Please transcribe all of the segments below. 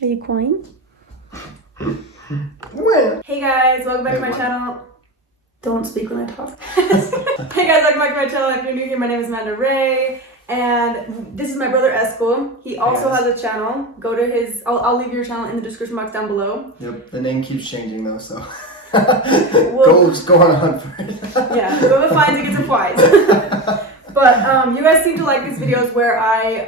Are you crying? Hey guys, welcome back to my channel. Don't speak when I talk. Hey guys, welcome back to my channel. If you're new here, my name is Amanda Ray, and this is my brother Eskel. He also has a channel. Go to his. I'll leave your channel in the description box down below. Yep, the name keeps changing though, so go on a hunt for it. Yeah, whoever finds it gets a prize. But you guys seem to like these videos where I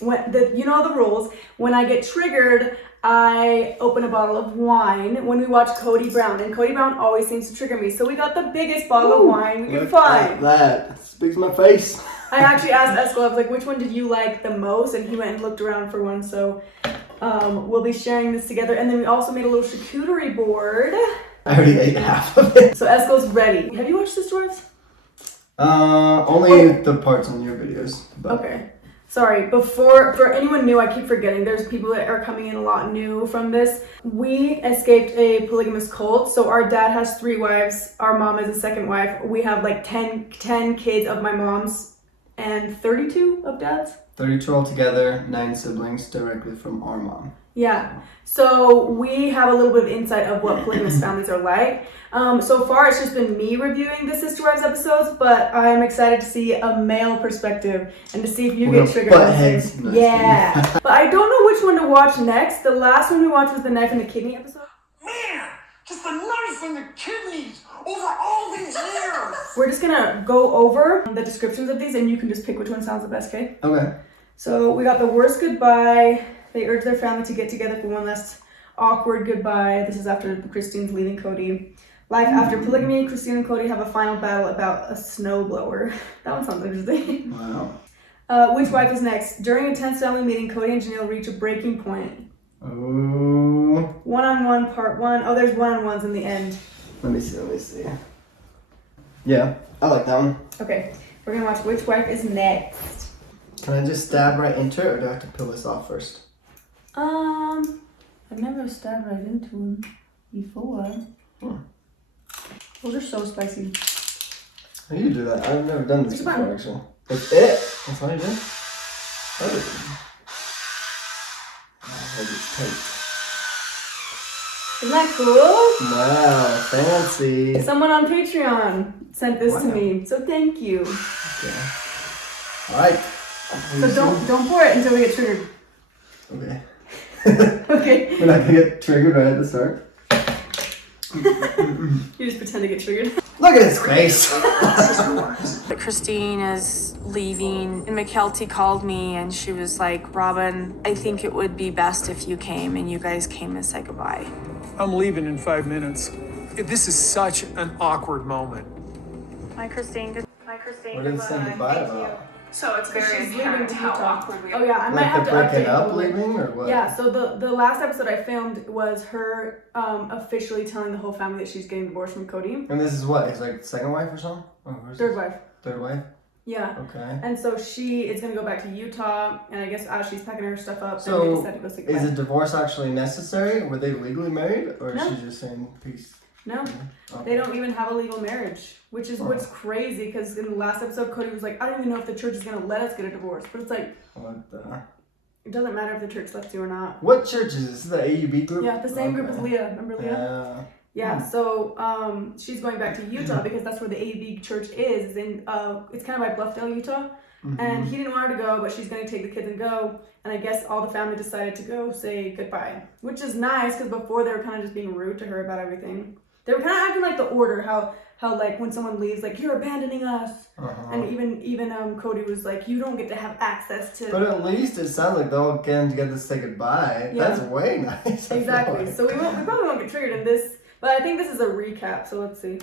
you know the rules. When I get triggered, I open a bottle of wine when we watch Kody Brown, and Kody Brown always seems to trigger me. So we got the biggest bottle of wine we could find. That speaks my face. I actually asked Eskel, I was like, which one did you like the most? And he went and looked around for one. So we'll be sharing this together. And then we also made a little charcuterie board. I already ate half of it. So Eskel's ready. Have you watched this, Dwarves? Only the parts on your videos. But. Okay. Sorry, for anyone new, I keep forgetting there's people that are coming in a lot new from this. We escaped a polygamous cult, so our dad has 3 wives, our mom is a second wife. We have like 10 kids of my mom's and 32 of dad's. 32 altogether, 9 siblings directly from our mom. Yeah, so we have a little bit of insight of what polygamous families are like. So far, it's just been me reviewing the Sister Wives episodes, but I'm excited to see a male perspective and to see if you get triggered. Yeah, but I don't know which one to watch next. The last one we watched was the knife and the kidney episode. Man, just the knife and the kidneys over all these years. We're just gonna go over the descriptions of these, and you can just pick which one sounds the best, okay? Okay. So we got the worst goodbye. They urge their family to get together for one last awkward goodbye. This is after Christine's leaving Kody. Life after polygamy, Christine and Kody have a final battle about a snowblower. That one sounds interesting. Wow. Which wife is next? During a tense family meeting, Kody and Janelle reach a breaking point. Ooh. One-on-one part 1. Oh, there's one-on-ones in the end. Let me see. Yeah, I like that one. Okay, we're gonna watch which wife is next. Can I just stab right into it, or do I have to peel this off first? I've never stabbed right into them before. Those are so spicy. How do you do that? I've never done this Which before, one? actually. That's it? That's all you do? Oh. Hold it tight. Isn't that cool? Wow, fancy. Someone on Patreon sent this to me, so thank you. Okay. Alright. So don't pour it until we get triggered. Okay. Okay. We're not gonna get triggered right at the start. You just pretend to get triggered. Look at his face. Christine is leaving, and McKelty called me and she was like, Robin, I think it would be best if you came and you guys came to say goodbye. I'm leaving in 5 minutes. This is such an awkward moment. Bye, Christine. Bye, Christine. What did it say goodbye about? So it's very She's leaving apparent to how Utah. awkward we are. Oh yeah, I might Like have the to update breaking up a little bit. leaving, or what? Yeah, so the last episode I filmed was her officially telling the whole family that she's getting divorced from Kody. And this is what? It's like second wife or something? Oh, where's Third this? wife. Third wife? Yeah. Okay. And so she is gonna go back to Utah, and I guess as she's packing her stuff up, So, then they decided to go say goodbye. Is a divorce actually necessary? Were they legally married, or No. is she just saying peace? No, Okay. they don't even have a legal marriage, which is what's crazy. Because in the last episode, Kody was like, "I don't even know if the church is gonna let us get a divorce." But it's like, What the? it doesn't matter if the church lets you or not. What church is this? Is the AUB group? Yeah, the same group as Okay. Leah. Remember Leah? Yeah. Yeah. So she's going back to Utah because that's where the AUB church is. In it's kind of by Bluffdale, Utah. And he didn't want her to go, but she's going to take the kids and go. And I guess all the family decided to go say goodbye, which is nice because before they were kind of just being rude to her about everything. They were kind of acting like the Order, how like when someone leaves, like, you're abandoning us. And even Kody was like, you don't get to have access to. But at least it sounds like they're all getting together to say goodbye. Yeah. That's way nice. Exactly. So we probably won't get triggered in this, but I think this is a recap. So let's see.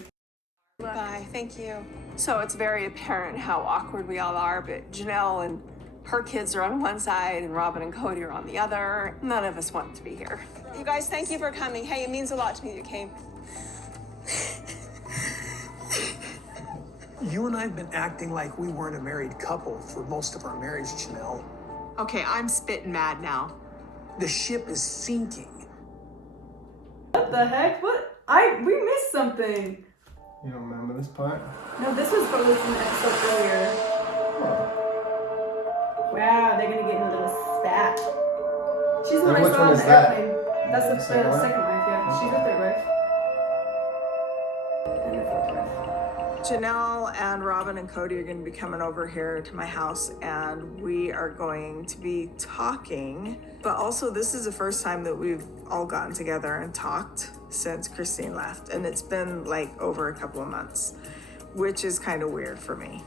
Bye, thank you. So it's very apparent how awkward we all are, but Janelle and her kids are on one side and Robin and Kody are on the other. None of us want to be here. You guys, thank you for coming. Hey, it means a lot to me that you came. You and I have been acting like we weren't a married couple for most of our marriage, Janelle. Okay, I'm spitting mad now. The ship is sinking. What the heck? What? We missed something. You don't remember this part? No, this was probably from the episode earlier. Wow, they're gonna get in a little spat. She's She's the one I which saw one on is the that? airplane. That's the second wife, yeah. She's the third wife. And the fourth wife. Janelle and Robin and Kody are going to be coming over here to my house, and we are going to be talking. But also, this is the first time that we've all gotten together and talked since Christine left, and it's been like over a couple of months, which is kind of weird for me.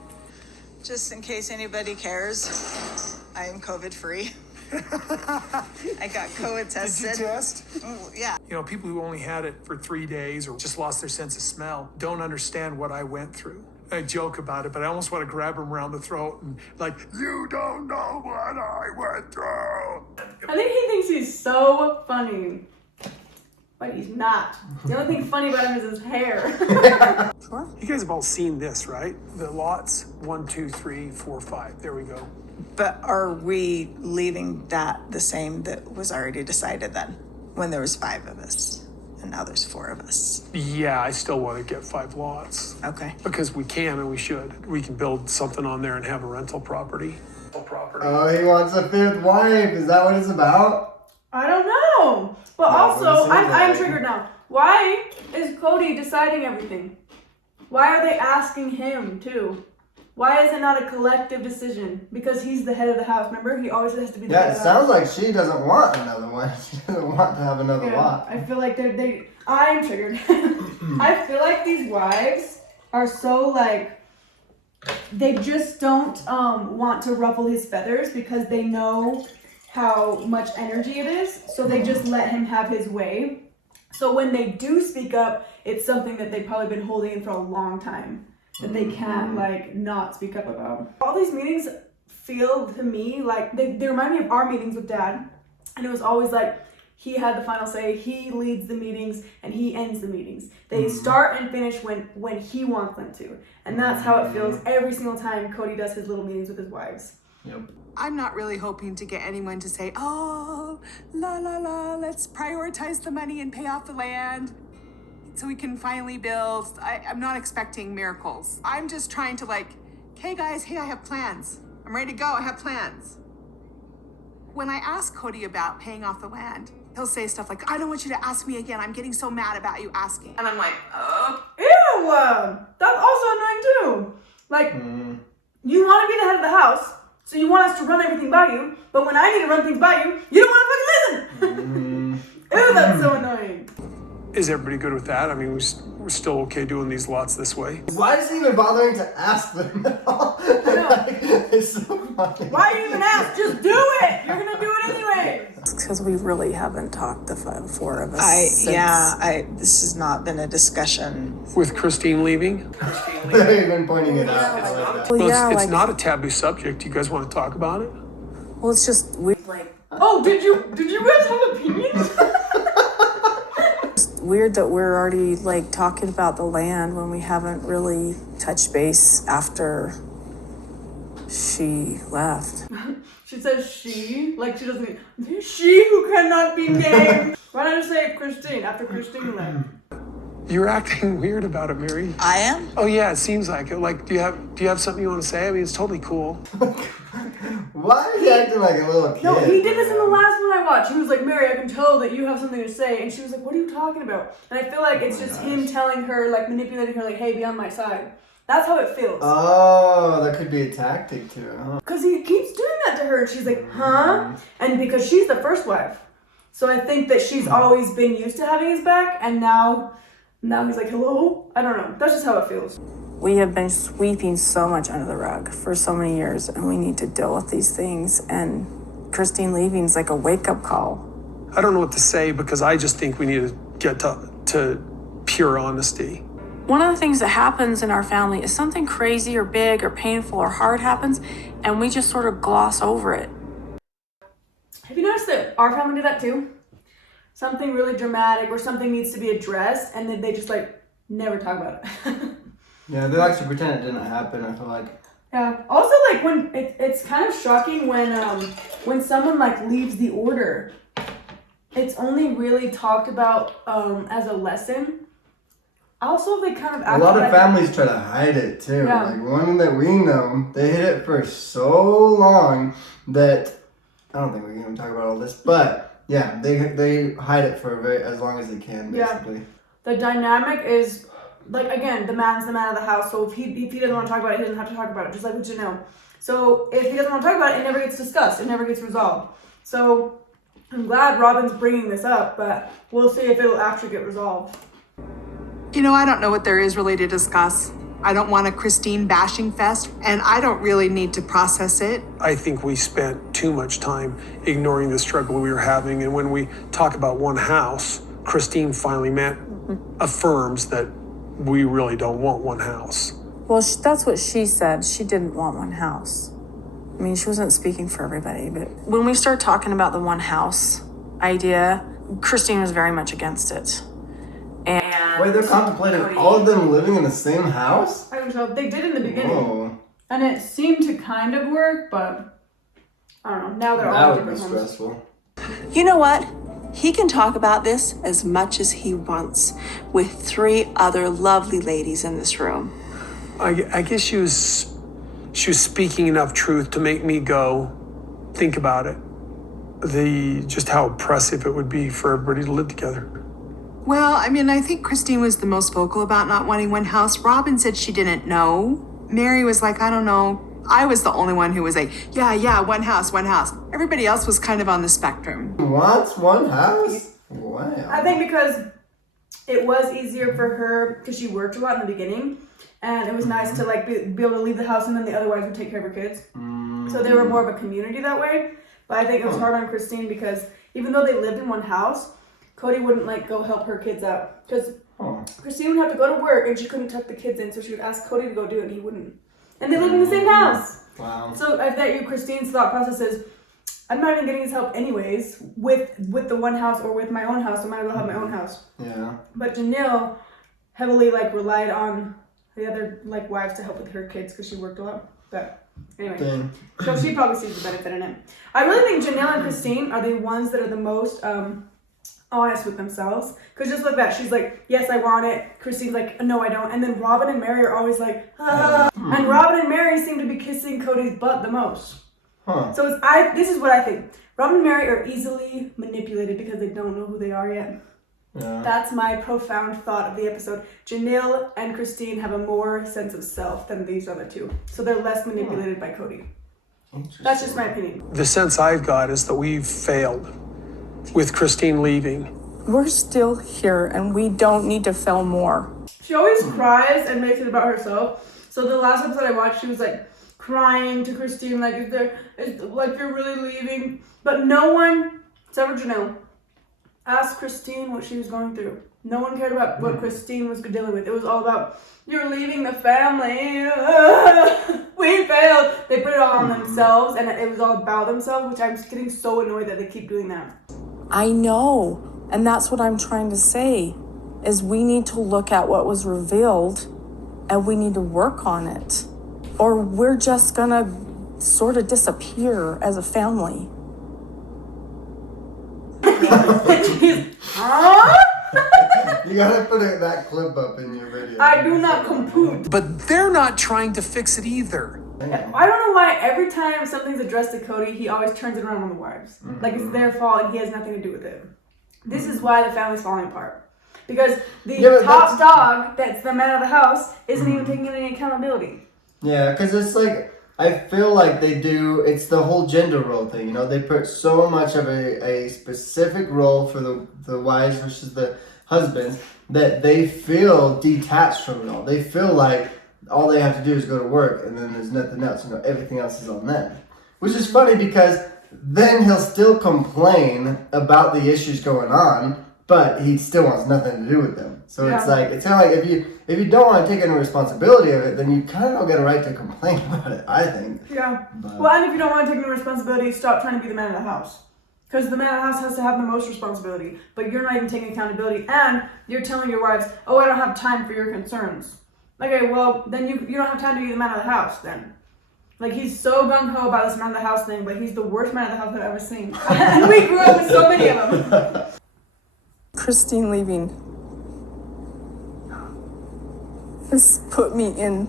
Just in case anybody cares, I am COVID free. I got COVID tested. Did you test? Yeah. You know, people who only had it for 3 days or just lost their sense of smell don't understand what I went through. I joke about it, but I almost want to grab him around the throat and like, you don't know what I went through. I think he thinks he's so funny, but he's not. The only thing funny about him is his hair. Sure. You guys have all seen this, right? The lots, 1, 2, 3, 4, 5. There we go. But are we leaving that the same that was already decided then? When there was 5 of us, and now there's 4 of us. Yeah, I still want to get 5 lots. Okay. Because we can and we should. We can build something on there and have a rental property. Oh, he wants a 5th wife. Is that what it's about? I don't know. But No, also, it seems I'm like- triggered now. Why is Kody deciding everything? Why are they asking him too? Why is it not a collective decision? Because he's the head of the house. Remember, he always has to be the Yeah, head it of the sounds house. like she doesn't want another one. She doesn't want to have another Yeah, lot. I feel like I'm triggered. I feel like these wives are so like, they just don't want to ruffle his feathers because they know how much energy it is. So they just let him have his way. So when they do speak up, it's something that they've probably been holding in for a long time that they can't like not speak up about. All these meetings feel to me like they remind me of our meetings with Dad, and it was always like he had the final say, he leads the meetings and he ends the meetings. They start and finish when he wants them to, and that's how it feels every single time Kody does his little meetings with his wives. Yep. I'm not really hoping to get anyone to say, oh, la la la, let's prioritize the money and pay off the land so we can finally build. I'm not expecting miracles. I'm just trying to like, hey guys, hey, I have plans. I'm ready to go, I have plans. When I ask Kody about paying off the land, he'll say stuff like, I don't want you to ask me again. I'm getting so mad about you asking. And I'm like, oh. Ew! That's also annoying too. Like, you want to be the head of the house, so you want us to run everything by you, but when I need to run things by you, you don't want to fucking listen! Ew, that's so annoying. Is everybody good with that? I mean, we're still okay doing these lots this way. Why is he even bothering to ask them at all? Like, it's so funny. Why do you even ask? Just do it! You're gonna do it anyway! Because we really haven't talked, the 4 of us. This has not been a discussion. With Christine leaving? They've been pointing it out. I like that. Well, Well, yeah, it's like, not a taboo subject. You guys want to talk about it? well, it's just weird, like, Oh, did you guys have opinions? weird that we're already like talking about the land when we haven't really touched base after she left. She says she, like she doesn't, she who cannot be named. Why don't you say Christine after Christine left? You're acting weird about it, Mary. I am? Oh yeah, it seems like it. Like, do you have something you want to say? I mean, it's totally cool. Why is he acting like a little kid? No, he did this in the last one I watched. He was like, Mary, I can tell that you have something to say. And she was like, what are you talking about? And I feel like it's just him telling her, like manipulating her, like, hey, be on my side. That's how it feels. Oh, that could be a tactic too, huh? Because he keeps doing that to her. And she's like, huh? And because she's the first wife. So I think that she's always been used to having his back. And now he's like, hello? I don't know. That's just how it feels. We have been sweeping so much under the rug for so many years, and we need to deal with these things. And Christine leaving's like a wake-up call. I don't know what to say because I just think we need to get to pure honesty. One of the things that happens in our family is something crazy or big or painful or hard happens, and we just sort of gloss over it. Have you noticed that our family did that too? Something really dramatic or something needs to be addressed, and then they just like never talk about it. Yeah, they like to pretend it didn't happen, I feel like. Yeah. Also, like when it's kind of shocking when someone like leaves the order. It's only really talked about as a lesson. Also, they kind of A lot of families try to hide it too. Yeah. Like one that we know, they hid it for so long that I don't think we can even talk about all this, but Yeah, they hide it for as long as they can, basically. Yeah. The dynamic is, like, again, the man's the man of the house, so if he doesn't want to talk about it, he doesn't have to talk about it, just like with Janelle. So if he doesn't want to talk about it, it never gets discussed, it never gets resolved. So I'm glad Robin's bringing this up, but we'll see if it'll actually get resolved. You know, I don't know what there is really to discuss. I don't want a Christine bashing fest, and I don't really need to process it. I think we spent too much time ignoring the struggle we were having. And when we talk about one house, Christine finally affirms that we really don't want one house. Well, that's what she said. She didn't want one house. I mean, she wasn't speaking for everybody, but when we start talking about the one house idea, Christine was very much against it. And Wait, they're contemplating all of them living in the same house? I don't know. They did in the beginning. Whoa. And it seemed to kind of work, but I don't know. Now they're all That in would be different homes. stressful. You know what? He can talk about this as much as he wants with 3 other lovely ladies in this room. I guess she was speaking enough truth to make me go think about it. Just how oppressive it would be for everybody to live together. Well, I mean, I think Christine was the most vocal about not wanting one house. Robin said she didn't know. Mary was like, I don't know. I was the only one who was like, yeah, one house. Everybody else was kind of on the spectrum. What's one house? Wow. I think because it was easier for her, because she worked a lot in the beginning, and it was nice to like be able to leave the house, and then the other wives would take care of her kids. So they were more of a community that way. But I think it was hard on Christine because even though they lived in one house, Kody wouldn't like go help her kids out because Christine would have to go to work and she couldn't tuck the kids in, so she would ask Kody to go do it and he wouldn't. And they lived in the same house. Wow. So I bet Christine's thought process is, I'm not even getting his help anyways with the one house or with my own house. I might as well have my own house. Yeah. But Janelle heavily like relied on the other like wives to help with her kids because she worked a lot. But anyway, Dang. so she probably sees the benefit in it. I really think Janelle and Christine are the ones that are the most honest with themselves. Because just like that, she's like, yes, I want it. Christine's like, no, I don't. And then Robin and Mary are always like, ah. And Robin and Mary seem to be kissing Kody's butt the most. Huh. So this is what I think. Robin and Mary are easily manipulated because they don't know who they are yet. Yeah. That's my profound thought of the episode. Janelle and Christine have a more sense of self than these other two. So they're less manipulated by Kody. That's just my opinion. The sense I've got is that we've failed with Christine leaving. we're still here and we don't need to film more. She always cries and makes it about herself. So the last episode I watched, she was like crying to Christine, like, like you're really leaving? But no one, except for Janelle, asked Christine what she was going through. No one cared about what Christine was dealing with. It was all about, you're leaving the family. We failed. They put it all on themselves, and it was all about themselves, which I'm getting so annoyed that they keep doing that. I know, and that's what I'm trying to say, is we need to look at what was revealed and we need to work on it. Or we're just gonna sort of disappear as a family. You gotta put that clip up in your video. I do not compute. But they're not trying to fix it either. I don't know why every time something's addressed to Kody, he always turns it around on the wives. Like it's their fault and he has nothing to do with it. This is why the family's falling apart. Because the top dog, that's the man of the house, isn't even taking any accountability. Yeah, because it's like, I feel like they do, it's the whole gender role thing, you know? They put so much of a specific role for the wives versus the husbands that they feel detached from it all. They feel like all they have to do is go to work and then there's nothing else, you know, everything else is on them. Which is funny because then he'll still complain about the issues going on, but he still wants nothing to do with them. So it's like, it's kind of like if you don't want to take any responsibility of it, then you kind of don't get a right to complain about it, I think. Yeah. Well, and if you don't want to take any responsibility, stop trying to be the man of the house. Because the man of the house has to have the most responsibility. But you're not even taking accountability. And you're telling your wives, oh, I don't have time for your concerns. Okay, well, then you don't have time to be the man of the house then. Like, he's so gung-ho about this man of the house thing, but he's the worst man of the house I've ever seen. And we grew up with so many of them. Christine leaving has put me in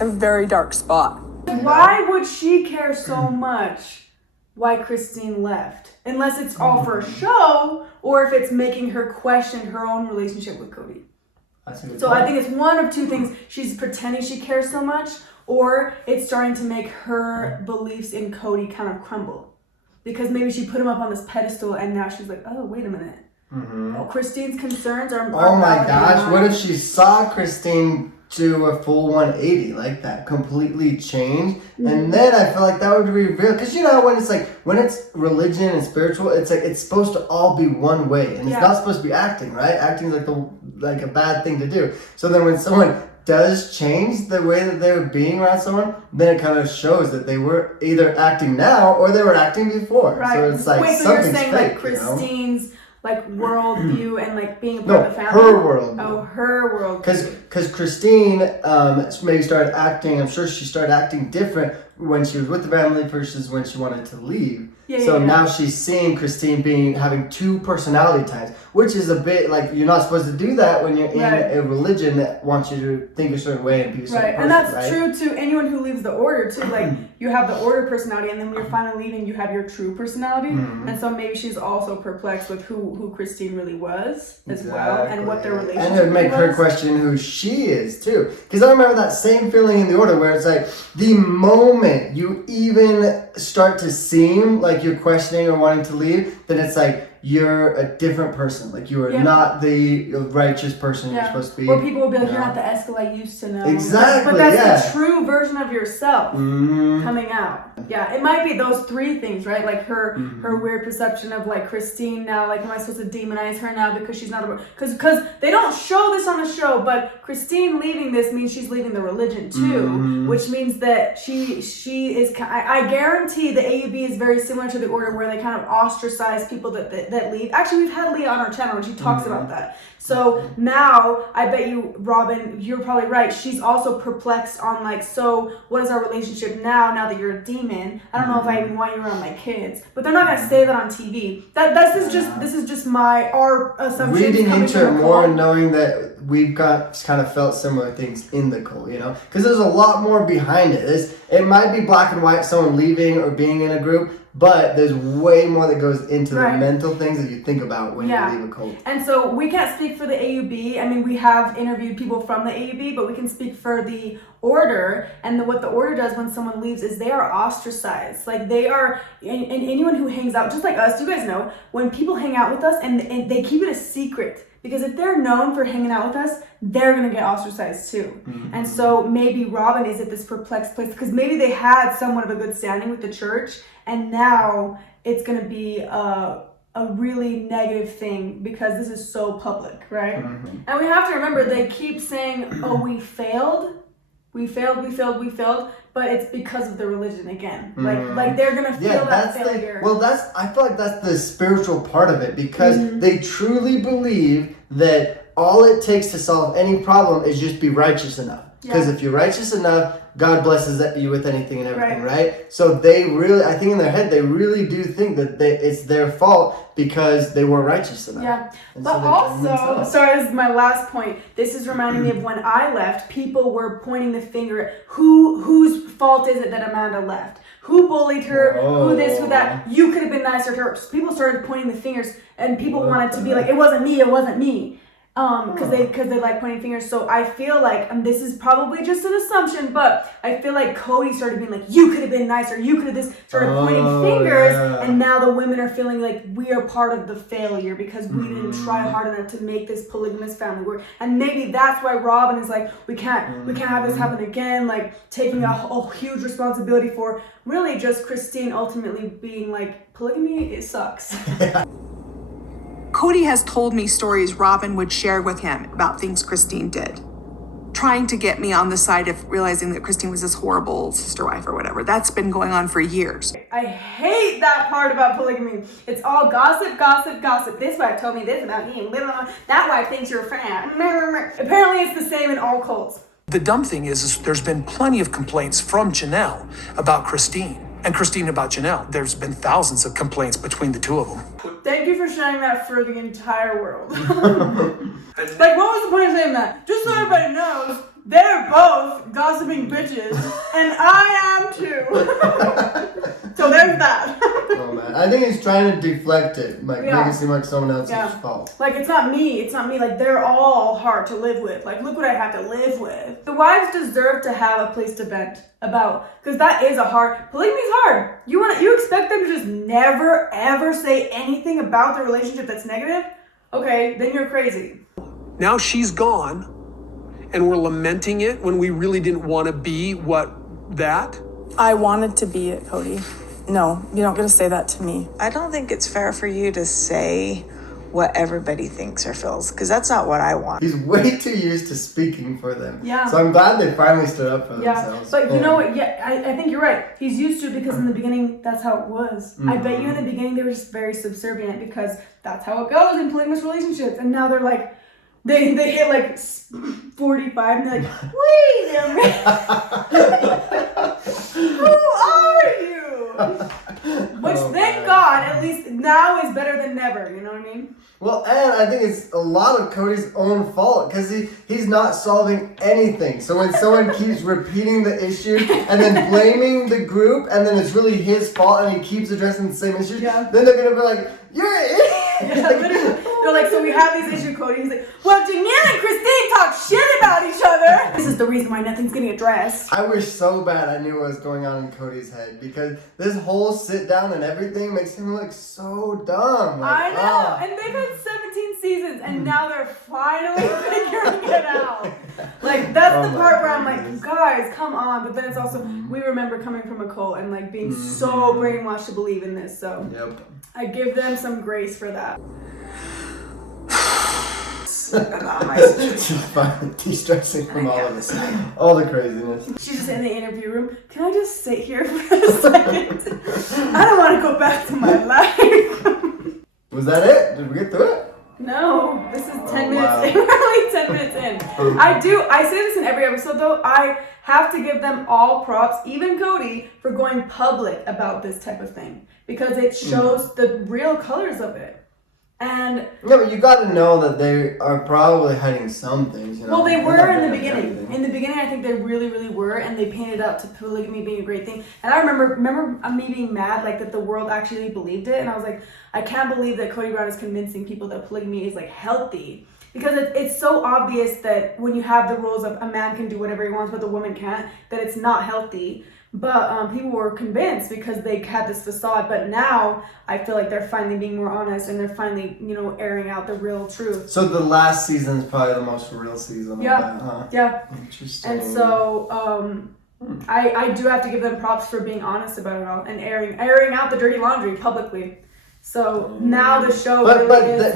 a very dark spot. Why would she care so much why Christine left? Unless it's all for show, or if it's making her question her own relationship with Kody. So I think it's one of two things. She's pretending she cares so much, or it's starting to make her beliefs in Kody kind of crumble. Because maybe she put him up on this pedestal and now she's like, oh, wait a minute. Oh, Christine's concerns are oh my gosh, what if she saw Christine do a full 180 like that, completely change, and then I feel like that would reveal, because you know when it's religion and spiritual, it's like it's supposed to all be one way, and it's not supposed to be acting, right? Acting is like a bad thing to do. So then when someone does change the way that they were being around someone, then it kind of shows that they were either acting now or they were acting before. Right. So it's like wait, so something's you're saying fake, like Christine's like worldview and like being a part of the family? her world. Oh, her world. Because Christine maybe started acting, I'm sure she started acting different when she was with the family versus when she wanted to leave. Now she's seeing Christine having two personality types, which is a bit like you're not supposed to do that when you're in a religion that wants you to think a certain way and be a certain person, and that's true to anyone who leaves the order too. Like you have the order personality, and then when you're finally leaving, you have your true personality. And so maybe she's also perplexed with who Christine really was as well, and what their relationship was. And it would make her question who she is too. Because I remember that same feeling in the order where it's like the moment you even start to seem like you're questioning or wanting to leave, then it's like you're a different person. Like you are not the righteous person you're supposed to be. Or people will be like, you're not the Eskel I used to know. Exactly. But that's the true version of yourself coming out. Yeah, it might be those three things, right? Like her weird perception of like Christine now, like am I supposed to demonize her now because she's not because they don't show this on the show, but Christine leaving this means she's leaving the religion too, which means that she is. I guarantee the AUB is very similar to the order where they kind of ostracize people that leave. Actually, we've had Leah on our channel and she talks about that. So now I bet you, Robin, you're probably right. She's also perplexed on like, so what is our relationship now that you're a demon? I don't know if I even want you around my kids, but they're not gonna say that on TV. This is just our assumption. Reading into it more and knowing that we've got kind of felt similar things in the cult, you know, because there's a lot more behind it. It might be black and white, someone leaving or being in a group, but there's way more that goes into the mental things that you think about when you leave a cult. And so we can't speak for the AUB. I mean, we have interviewed people from the AUB, but we can speak for the order. And what the order does when someone leaves is they are ostracized. Like they are, and anyone who hangs out, just like us, you guys know, when people hang out with us and they keep it a secret. Because if they're known for hanging out with us, they're going to get ostracized too. And so maybe Robin is at this perplexed place because maybe they had somewhat of a good standing with the church, and now it's going to be a really negative thing because this is so public, right? And we have to remember, they keep saying, oh, we failed, but it's because of the religion again. Like they're gonna feel that failure. I feel like that's the spiritual part of it, because they truly believe that all it takes to solve any problem is just be righteous enough. Because if you're righteous enough, God blesses you with anything and everything, right? So they really, I think in their head, they really do think that it's their fault because they weren't righteous enough. Yeah, and but so also, sorry, this is my last point. This is reminding me of when I left, people were pointing the finger at whose fault is it that Amanda left? Who bullied her? Who this, who that? You could have been nicer to her. So people started pointing the fingers, and people wanted to be like, it wasn't me. Because they like pointing fingers. So I feel like, and this is probably just an assumption, but I feel like Kody started being like, you could have been nicer, you could have this, started pointing fingers, and now the women are feeling like we are part of the failure because we didn't try hard enough to make this polygamous family work. And maybe that's why Robin is like, we can't have this happen again, like taking a huge responsibility for really just Christine ultimately being like, polygamy, it sucks. Kody has told me stories Robin would share with him about things Christine did, trying to get me on the side of realizing that Christine was this horrible sister wife or whatever. That's been going on for years. I hate that part about polygamy. It's all gossip. This wife told me this about me, and that wife thinks you're a fan. Apparently it's the same in all cults. The dumb thing is there's been plenty of complaints from Janelle about Christine, and Christine about Janelle. There's been thousands of complaints between the two of them. Thank you for sharing that for the entire world. Like, what was the point of saying that? Just so everybody knows, They're both gossiping bitches, and I am too. So there's that. Oh man, I think he's trying to deflect it, like Yeah. make it seem like someone else's Yeah. fault. Like, it's not me. Like, they're all hard to live with. Like, look what I have to live with. The wives deserve to have a place to vent about, because that is polygamy is hard. You expect them to just never, ever say anything about the relationship that's negative? Okay, then you're crazy. Now she's gone, and we're lamenting it when we really didn't want to be that. I wanted to be it, Kody. No, you don't get to say that to me. I don't think it's fair for you to say what everybody thinks or feels, because that's not what I want. He's way too used to speaking for them. Yeah. So I'm glad they finally stood up for Yeah, themselves. but you know what? Yeah, I think you're right. He's used to it because in the beginning, that's how it was. I bet you in the beginning, they were just very subservient because that's how it goes in polygamous relationships. And now they're like, they hit like 45 and they're like, wait a minute. Who are you? Which, thank God, at least now is better than never. You know what I mean? Well, and I think it's a lot of Kody's own fault because he's not solving anything. So when someone keeps repeating the issue and then blaming the group, and then it's really his fault, and he keeps addressing the same issue, Yeah. then they're gonna be like, "You're an idiot." Yeah, literally. They're like, so we have these issues, Kody. He's like, well, Janelle and Christine talk shit about each other. This is the reason why nothing's getting addressed. I wish so bad I knew what was going on in Kody's head because this whole sit down and everything makes him look so dumb. Like, I know, and they've had 17 seasons, and now they're finally figuring it out. Like, that's the part where I'm like, you guys, come on. But then it's also, we remember coming from a cult and like being so brainwashed to believe in this. So Yep. I give them some grace for that. She's fine, de-stressing from all the craziness. She's just in the interview room. Can I just sit here for a second? I don't want to go back to my life. Was that it? Did we get through it? No, this is 10 Oh, minutes wow. in. We're only 10 minutes in. I say this in every episode though, I have to give them all props, even Kody, for going public about this type of thing. Because it shows the real colors of it. And Yeah, but you got to know that they are probably hiding some things. You know? well, they They're were not in the gonna beginning. hide everything. In the beginning, I think they really, really were, and they painted out to polygamy being a great thing. And I remember me being mad, like that the world actually believed it, and I was like, I can't believe that Kody Brown is convincing people that polygamy is like healthy, because it's so obvious that when you have the rules of a man can do whatever he wants, but the woman can't, that it's not healthy. But people were convinced because they had this facade. But now I feel like they're finally being more honest, and they're finally, airing out the real truth. So the last season is probably the most real season. Yeah. Of that, huh? Yeah. Interesting. And so I do have to give them props for being honest about it all and airing out the dirty laundry publicly. So now the show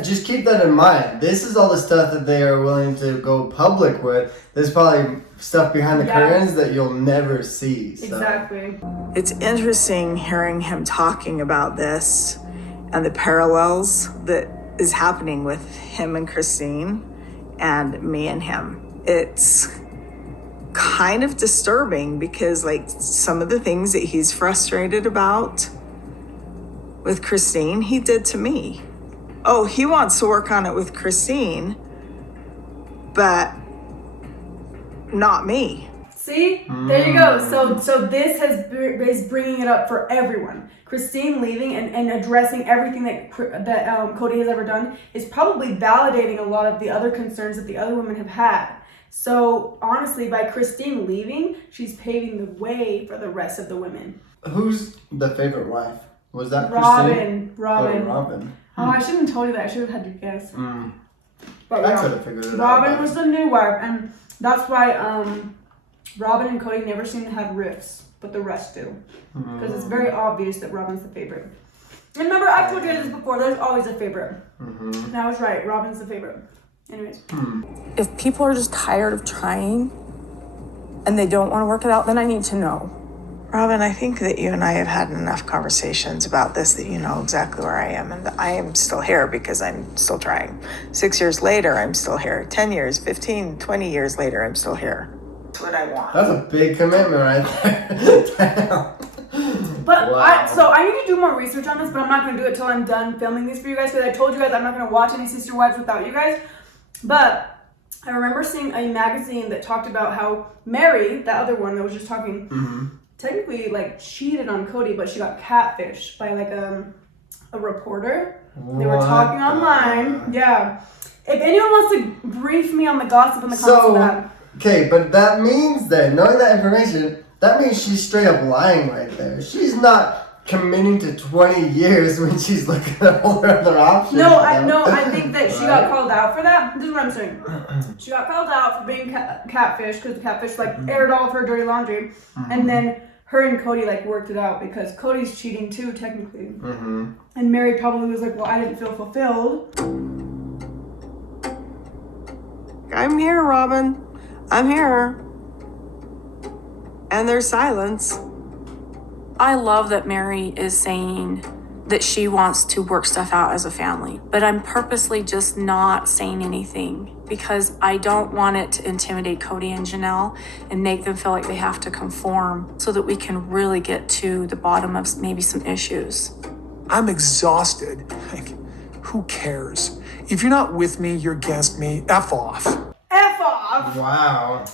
Just keep that in mind. This is all the stuff that they are willing to go public with. There's probably stuff behind the curtains that you'll never see. So. Exactly. It's interesting hearing him talking about this and the parallels that is happening with him and Christine and me and him. It's kind of disturbing because like some of the things that he's frustrated about with Christine, he did to me. Oh, he wants to work on it with Christine, but not me. See, there you go. So this is bringing it up for everyone. Christine leaving and addressing everything that Kody has ever done is probably validating a lot of the other concerns that the other women have had. So honestly, by Christine leaving, she's paving the way for the rest of the women. Who's the favorite wife? Was that Robin. Christine? Oh, Robin. Oh, I shouldn't have told you that. I should have had you guess. But I could have figured it out. Robin was the new wife, and that's why Robin and Kody never seem to have rifts, but the rest do. Because it's very obvious that Robin's the favorite. And remember, I've told you this before, there's always a favorite. And I was right, Robin's the favorite. Anyways. If people are just tired of trying and they don't want to work it out, then I need to know. Robin, I think that you and I have had enough conversations about this that you know exactly where I am. And I am still here because I'm still trying. 6 years later, I'm still here. 10 years, 15, 20 years later, I'm still here. That's what I want. That's a big commitment right there. But Wow. I need to do more research on this, but I'm not going to do it till I'm done filming these for you guys, because I told you guys I'm not going to watch any Sister Wives without you guys. But I remember seeing a magazine that talked about how Mary, that other one that was just talking, technically like cheated on Kody, but she got catfished by like a reporter. They were talking online. Yeah. If anyone wants to brief me on the gossip in the comments of that. Okay, but that means that, knowing that information, that means she's straight up lying right there. She's not committing to 20 years when she's looking at all her other options. No, I think that she got called out for that. This is what I'm saying. She got called out for being catfish because the catfish like aired all of her dirty laundry, and then her and Kody like worked it out because Cody's cheating too technically, and Mary probably was like, well, I didn't feel fulfilled. I'm here, Robin. I'm here. And there's silence. I love that Mary is saying that she wants to work stuff out as a family, but I'm purposely just not saying anything because I don't want it to intimidate Kody and Janelle and make them feel like they have to conform so that we can really get to the bottom of maybe some issues. I'm exhausted. Like, who cares? If you're not with me, you're against me. F off. F off. Wow.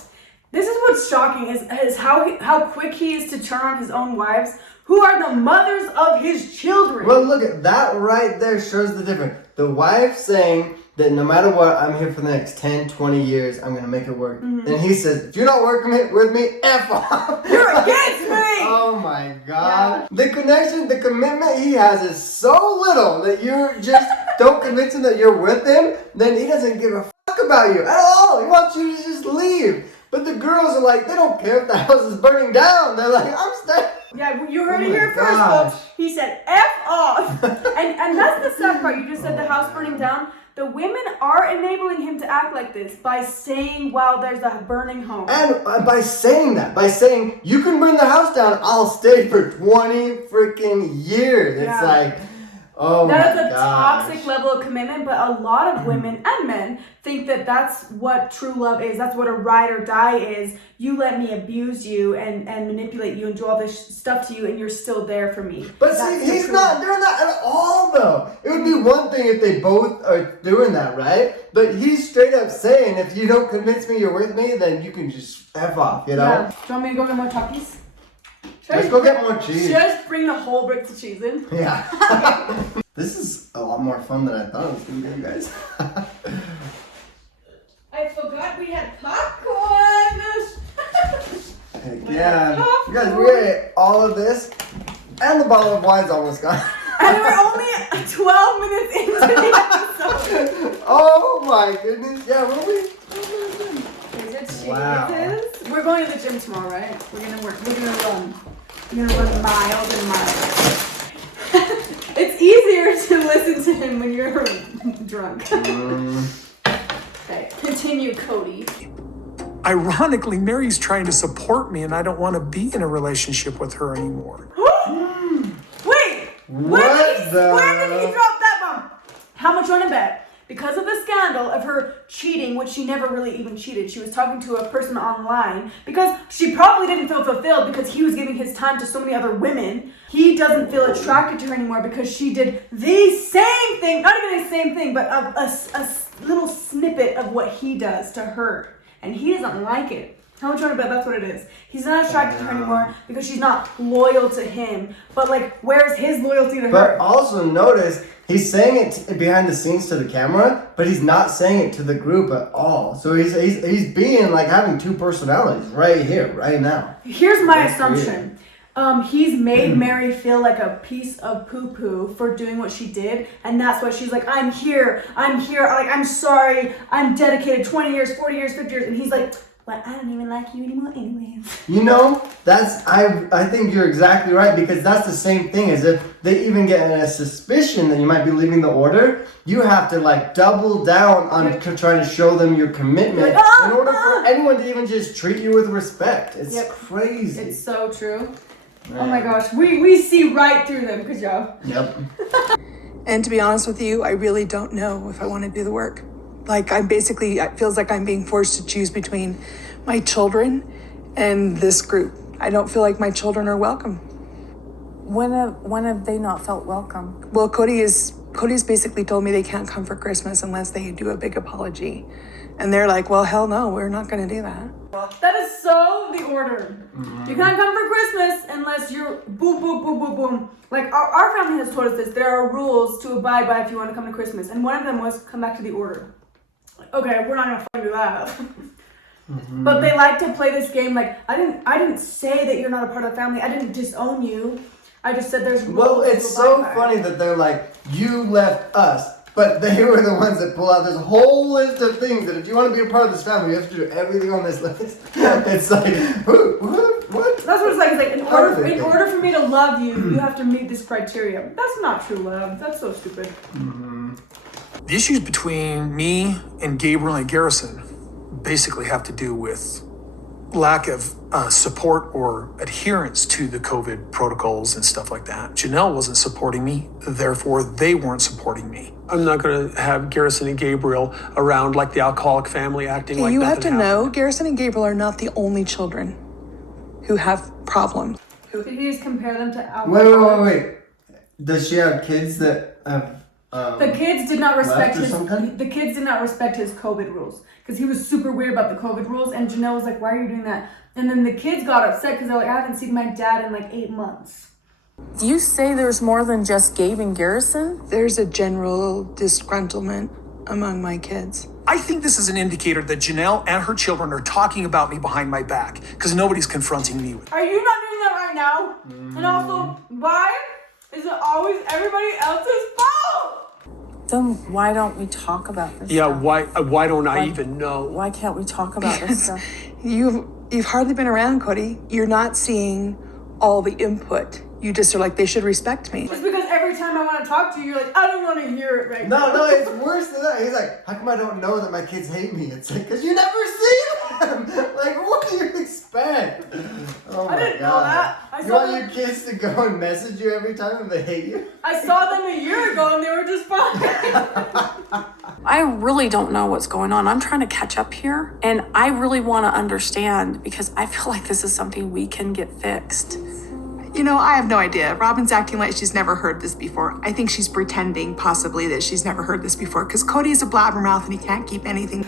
This is what's shocking is how quick he is to turn on his own wives, who are the mothers of his children. Well, look at that right there shows the difference. The wife saying that no matter what, I'm here for the next 10, 20 years, I'm going to make it work. And he says, if you're not working with me, F off. You're against me! Oh my God. Yeah. The connection, the commitment he has is so little that you just don't convince him that you're with him, then he doesn't give a fuck about you at all. He wants you to just leave. But the girls are like, they don't care if the house is burning down. They're like, I'm staying. Yeah, you heard it here first, folks. He said, F off. and that's the sad part. You just said the house burning down. The women are enabling him to act like this by saying, wow, there's a burning home. And by saying that, by saying, you can burn the house down, I'll stay for 20 freaking years. It's like, oh my gosh. That is a toxic level of commitment, but a lot of women and men think that that's what true love is. That's what a ride or die is. You let me abuse you and manipulate you and do all this stuff to you, and you're still there for me. But see, he's not doing that at all, though. It would be one thing if they both are doing that, right? But he's straight up saying, if you don't convince me you're with me, then you can just F off, you know? Yeah. Do you want me to go get more Takis? Let's go get more cheese. Just bring the whole bricks of cheese in. Yeah. This is a lot more fun than I thought it was going to be, guys. I forgot we had popcorn. Heck yeah. You guys, we ate all of this, and the bottle of wine's almost gone. And we're only 12 minutes into the episode. Oh my goodness. Yeah, what are we? Is it cheese? Wow. We're going to the gym tomorrow, right? We're gonna run. We're gonna run miles and miles. It's easier to listen to him when you're drunk. Okay, continue, Kody. Ironically, Mary's trying to support me, and I don't want to be in a relationship with her anymore. Wait! Where did he drop that bomb? How much on a bet? Because of the scandal of her cheating, which she never really even cheated. She was talking to a person online because she probably didn't feel fulfilled because he was giving his time to so many other women. He doesn't feel attracted to her anymore because she did the same thing, not even the same thing, but a little snippet of what he does to her. And he doesn't like it. How much on a bet that's what it is? He's not attracted to her anymore because she's not loyal to him. But like, where's his loyalty to her? But also notice, he's saying it behind the scenes to the camera, but he's not saying it to the group at all. So he's being like having two personalities right here, right now. Here's my assumption. He's made Mary feel like a piece of poo-poo for doing what she did, and that's why she's like, I'm here, like, I'm sorry, I'm dedicated 20 years, 40 years, 50 years, and he's like, but I don't even like you anymore anyways. You know, I think you're exactly right, because that's the same thing as if they even get a suspicion that you might be leaving the order, you have to like double down on trying to show them your commitment in order for anyone to even just treat you with respect. It's crazy. It's so true. Man. Oh my gosh, we see right through them. Good job. Yep. And to be honest with you, I really don't know if I want to do the work. Like it feels like I'm being forced to choose between my children and this group. I don't feel like my children are welcome. When have they not felt welcome? Well, Kody is Kody's basically told me they can't come for Christmas unless they do a big apology. And they're like, well, hell no, we're not going to do that. That is so the order. You can't come for Christmas unless you're boom, boom, boom, boom, boom. Like, our family has told us this. There are rules to abide by if you want to come to Christmas. And one of them was come back to the order. Okay, we're not going to fucking do that. But they like to play this game like, I didn't say that you're not a part of the family. I didn't disown you. I just said there's rules. Well, it's so funny that they're like, you left us. But they were the ones that pull out this whole list of things that if you want to be a part of this family, you have to do everything on this list. It's like, what? That's what it's like. It's like, in order for me to love you, you have to meet this criteria. That's not true love. That's so stupid. The issues between me and Gabriel and Garrison basically have to do with lack of support or adherence to the COVID protocols and stuff like that. Janelle wasn't supporting me, therefore they weren't supporting me. I'm not going to have Garrison and Gabriel around like the alcoholic family acting like You nothing have to know, Garrison and Gabriel are not the only children who have problems. Did you just compare them to alcohol? Wait. Does she have kids that have The kids did not respect left or something? the kids did not respect his COVID rules because he was super weird about the COVID rules, and Janelle was like, "Why are you doing that?" And then the kids got upset because they're like, "I haven't seen my dad in like 8 months." You say there's more than just Gabe and Garrison? There's a general disgruntlement among my kids. I think this is an indicator that Janelle and her children are talking about me behind my back because nobody's confronting me with it. Are you not doing that right now? And also, why is it always everybody else's fault? Then why don't we talk about this Yeah, stuff? why don't I even know? Why can't we talk about this stuff? You've hardly been around, Kody. You're not seeing all the input. You just are like, they should respect me. Just because every time I want to talk to you, you're like, I don't want to hear it right now. No, it's worse than that. He's like, how come I don't know that my kids hate me? It's like, because you never see them. Like, what do you expect? Oh I didn't know that. You want your kids to go and message you every time if they hate you? I saw them a year ago and they were just fine. I really don't know what's going on. I'm trying to catch up here, and I really want to understand because I feel like this is something we can get fixed. You know, I have no idea. Robin's acting like she's never heard this before. I think she's pretending possibly that she's never heard this before because Cody's a blabbermouth and he can't keep anything.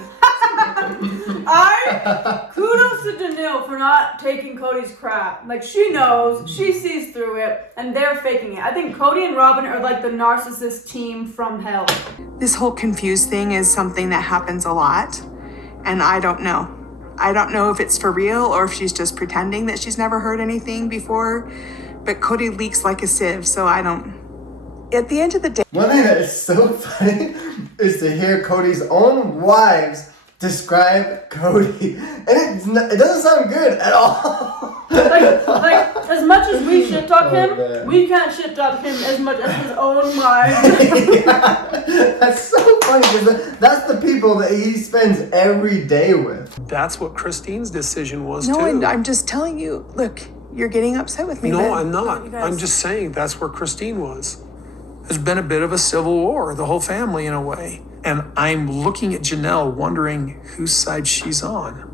Kudos to Janelle for not taking Cody's crap. Like, she knows, she sees through it, and they're faking it. I think Kody and Robin are like the narcissist team from hell. This whole confused thing is something that happens a lot, and I don't know. I don't know if it's for real or if she's just pretending that she's never heard anything before, but Kody leaks like a sieve, so I don't. At the end of the day, One thing that is so funny is to hear Cody's own wives describe Kody, and it doesn't sound good at all. Like as much as we shit talk him, man. we can't shit talk him as much as his own wife. That's so funny because that's the people that he spends every day with. That's what Christine's decision was no, too. and I'm just telling you, look, you're getting upset with me. No, but I'm not. you guys- I'm just saying that's where Christine was. There's been a bit of a civil war, the whole family in a way. And I'm looking at Janelle wondering whose side she's on.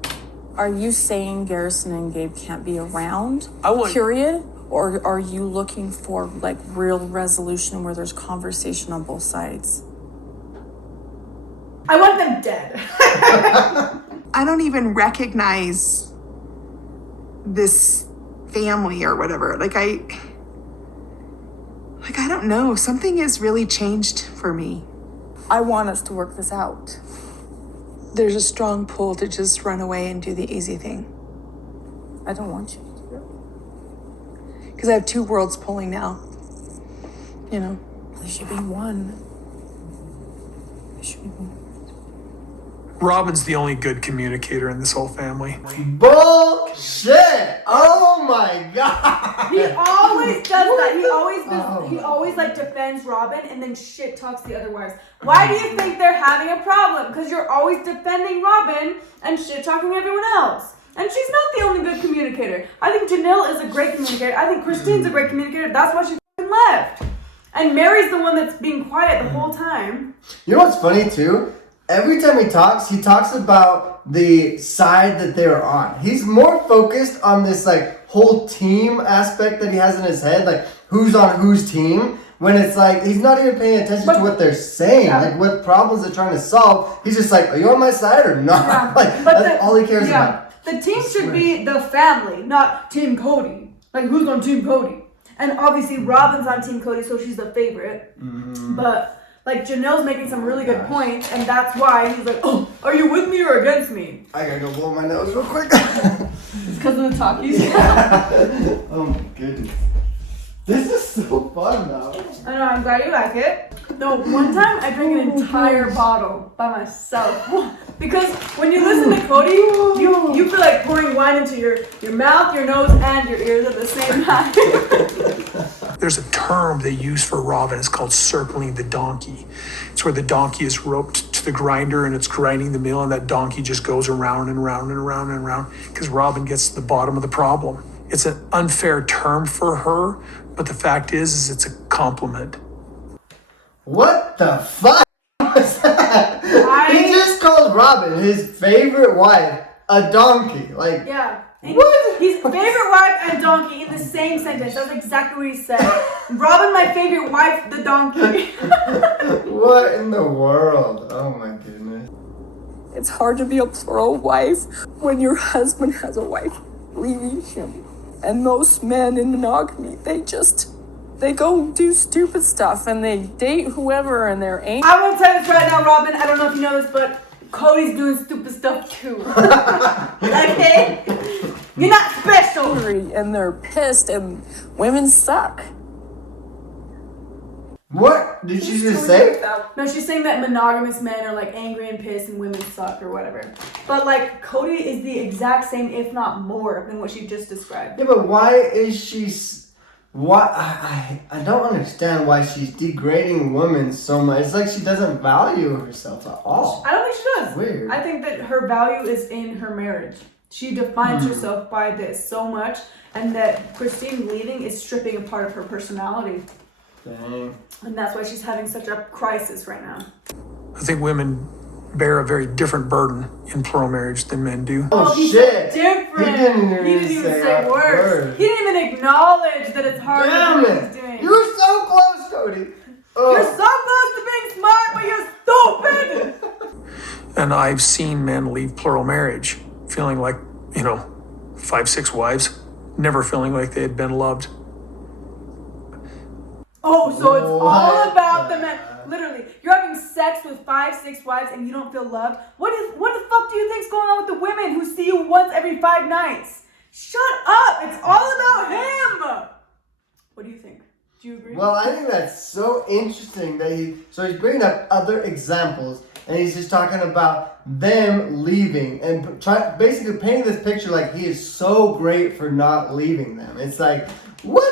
Are you saying Garrison and Gabe can't be around? I Period? Or are you looking for like real resolution where there's conversation on both sides? I want them dead. I don't even recognize this family or whatever. Like I don't know. Something has really changed for me. I want us to work this out. there's a strong pull to just run away and do the easy thing. I don't want you to do it. Because I have two worlds pulling now. You know? There should be one. There should be one. Robin's the only good communicator in this whole family. Bullshit! Oh my god! He always does that. He always like defends Robin and then shit talks the other wives. Why do you think they're having a problem? Because you're always defending Robin and shit talking everyone else. And she's not the only good communicator. I think Janelle is a great communicator. I think Christine's a great communicator. That's why she fucking left. And Mary's the one that's being quiet the whole time. You know what's funny too? Every time he talks about the side that they're on. He's more focused on this like whole team aspect that he has in his head, like who's on whose team, when it's like he's not even paying attention to what they're saying, like what problems they're trying to solve. He's just like, are you on my side or not? Yeah. Like But that's all he cares about. The team should be the family, not Team Kody. Like, who's on Team Kody? And obviously Robin's on Team Kody, so she's the favorite. But like Janelle's making some really good points, and that's why he's like, oh, are you with me or against me? I gotta go blow my nose real quick. It's because of the talkies. Oh my goodness. This is so fun though. I know, I'm glad you like it. No, one time I drank an entire bottle by myself. Because when you listen to Kody, you feel like pouring wine into your mouth, your nose, and your ears at the same time. There's a term they use for Robin. It's called circling the donkey. It's where the donkey is roped to the grinder and it's grinding the mill, and that donkey just goes around and around and around and around because Robin gets to the bottom of the problem. It's an unfair term for her, but the fact is it's a compliment. What the fuck was that? He just called Robin, his favorite wife, a donkey. Like, yeah. What? His favorite wife and donkey in the same sentence. That's exactly what he said. Robin, my favorite wife, the donkey. What in the world? Oh my goodness. It's hard to be a plural wife when your husband has a wife leaving him. And most men in monogamy, they go do stupid stuff and they date whoever and they're angry. I will tell you this right now, Robin. I don't know if you know this, but Kody's doing stupid stuff too. Okay? You're not special. And they're pissed and women suck. What did she just say? No, she's saying that monogamous men are like angry and pissed and women suck or whatever. But like Kody is the exact same, if not more, than what she just described. Yeah, but why is she? What I don't understand why she's degrading women so much. It's like she doesn't value herself at all. I don't think she does. Weird. I think that her value is in her marriage. She defines herself by this so much, and that Christine leaving is stripping a part of her personality. Dang. And that's why she's having such a crisis right now. I think women bear a very different burden in plural marriage than men do. Oh he's shit! Different. He didn't even say words. He didn't even acknowledge that it's hard. Damn what it! he's doing. You were so close, Kody. You're so close to being smart, but you're stupid. And I've seen men leave plural marriage feeling like, 5, 6 wives, never feeling like they had been loved. Oh, so it's all about the men. Literally, you're having sex with 5, 6 wives and you don't feel loved. What the fuck do you think's going on with the women who see you once every 5 nights? Shut up! It's all about him. What do you think? Do you agree? Well, I think that's so interesting that he's bringing up other examples and he's just talking about them leaving and basically painting this picture like he is so great for not leaving them. It's like, what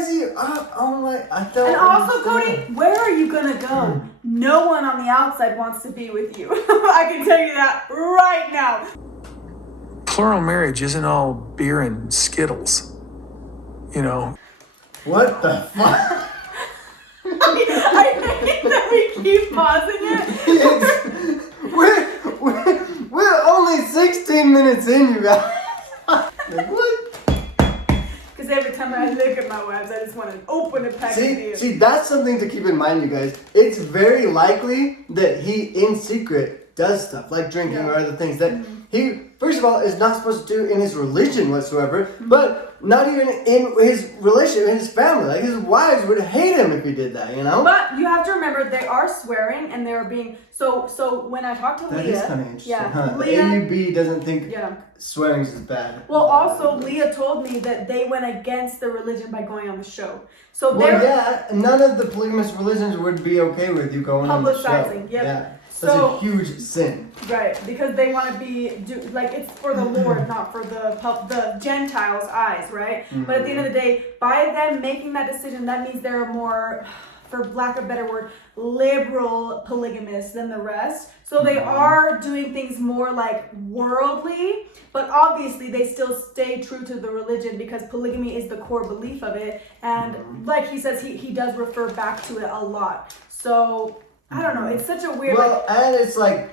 is he? Oh my! I don't. And also, understand. Kody, where are you gonna go? No one on the outside wants to be with you. I can tell you that right now. Plural marriage isn't all beer and Skittles, What the fuck? I hate that we keep pausing it. We're only 16 minutes in, you guys. Like, what? Because every time I look at my wives, I just want to open a pack of beer. See, that's something to keep in mind, you guys. It's very likely that he, in secret, does stuff like drinking or other things that he, first of all, is not supposed to do in his religion whatsoever, but not even in his relationship, in his family. Like, his wives would hate him if he did that, But you have to remember, they are swearing and they're being... So when I talked to That Leah... is kind of interesting, yeah, The Leah, AUB doesn't think swearing is bad. Well, also, Leah told me that they went against the religion by going on the show. So None of the polygamous religions would be okay with you going on the show. Publicizing, yep. Yeah. That's a huge sin. Right, because they want to it's for the Lord, not for the Gentiles' eyes, right? But at the end of the day, by them making that decision, that means they're more, for lack of a better word, liberal polygamists than the rest. So they are doing things more like worldly, but obviously they still stay true to the religion because polygamy is the core belief of it. And like he says, he does refer back to it a lot. So I don't know. It's such a weird. And it's like,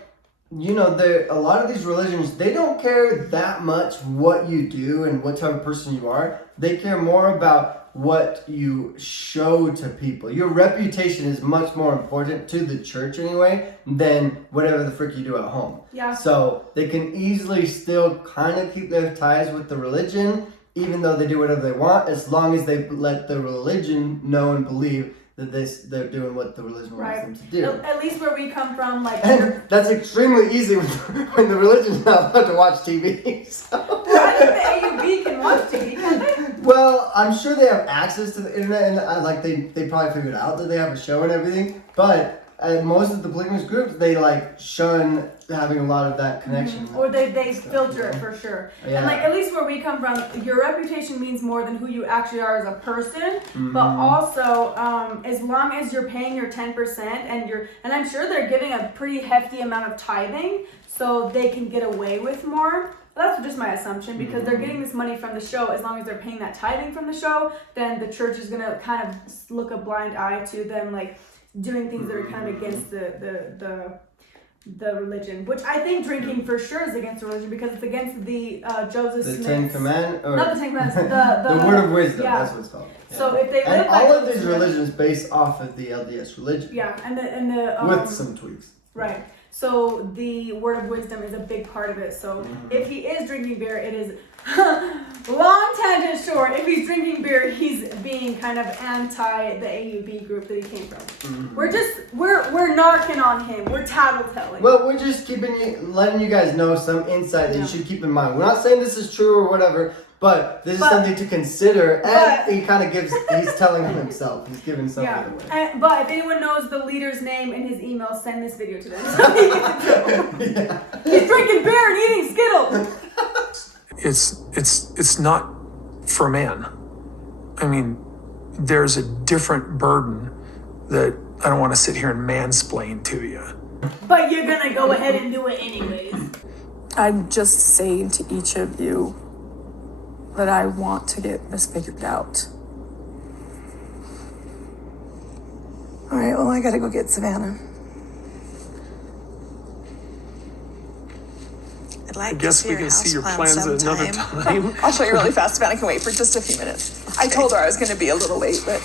a lot of these religions, they don't care that much what you do and what type of person you are. They care more about what you show to people. Your reputation is much more important to the church anyway than whatever the frick you do at home. Yeah. So they can easily still kind of keep their ties with the religion, even though they do whatever they want, as long as they let the religion know and believe that they're doing what the religion wants them to do. At least where we come from, like... And that's extremely easy when the religion's not allowed to watch TV. So. Well, I think the AUB can watch TV, can't they? Well, I'm sure they have access to the internet, and like they probably figured out that they have a show and everything. But most of the polygamous groups, they like shun having a lot of that connection. Or they filter it for sure. Yeah. And like at least where we come from, your reputation means more than who you actually are as a person. But also, as long as you're paying your 10% and I'm sure they're giving a pretty hefty amount of tithing, so they can get away with more. That's just my assumption, because they're getting this money from the show. As long as they're paying that tithing from the show, then the church is gonna kind of look a blind eye to them, like doing things that are kind of against the religion. Which I think drinking for sure is against the religion, because it's against the Joseph Smith's, Ten Commandments, or not the Ten Commandments, the Word of Wisdom. Yeah. That's what it's called. Yeah. So if they live and by all of Joseph these Smith- religions based off of the LDS religion. Yeah, and the with some tweaks. Right. So the word of wisdom is a big part of it. So if he is drinking beer, it is long tangent short. If he's drinking beer, he's being kind of anti the AUB group that he came from. We're narking on him. We're tattletelling. Well, we're just letting you guys know some insight that you should keep in mind. We're not saying this is true or whatever, but this is something to consider. And he kind of he's telling him himself. He's giving something away. But if anyone knows the leader's name in his email, send this video to them. He's drinking beer and eating Skittles. It's not for man. I mean, there's a different burden that I don't want to sit here and mansplain to you. But you're gonna go ahead and do it anyways. I'm just saying to each of you that I want to get this figured out. All right, well, I gotta go get Savannah. I'd like I guess we can see your plans at another time. I'll show you really fast. Savannah can wait for just a few minutes. I told her I was gonna be a little late, but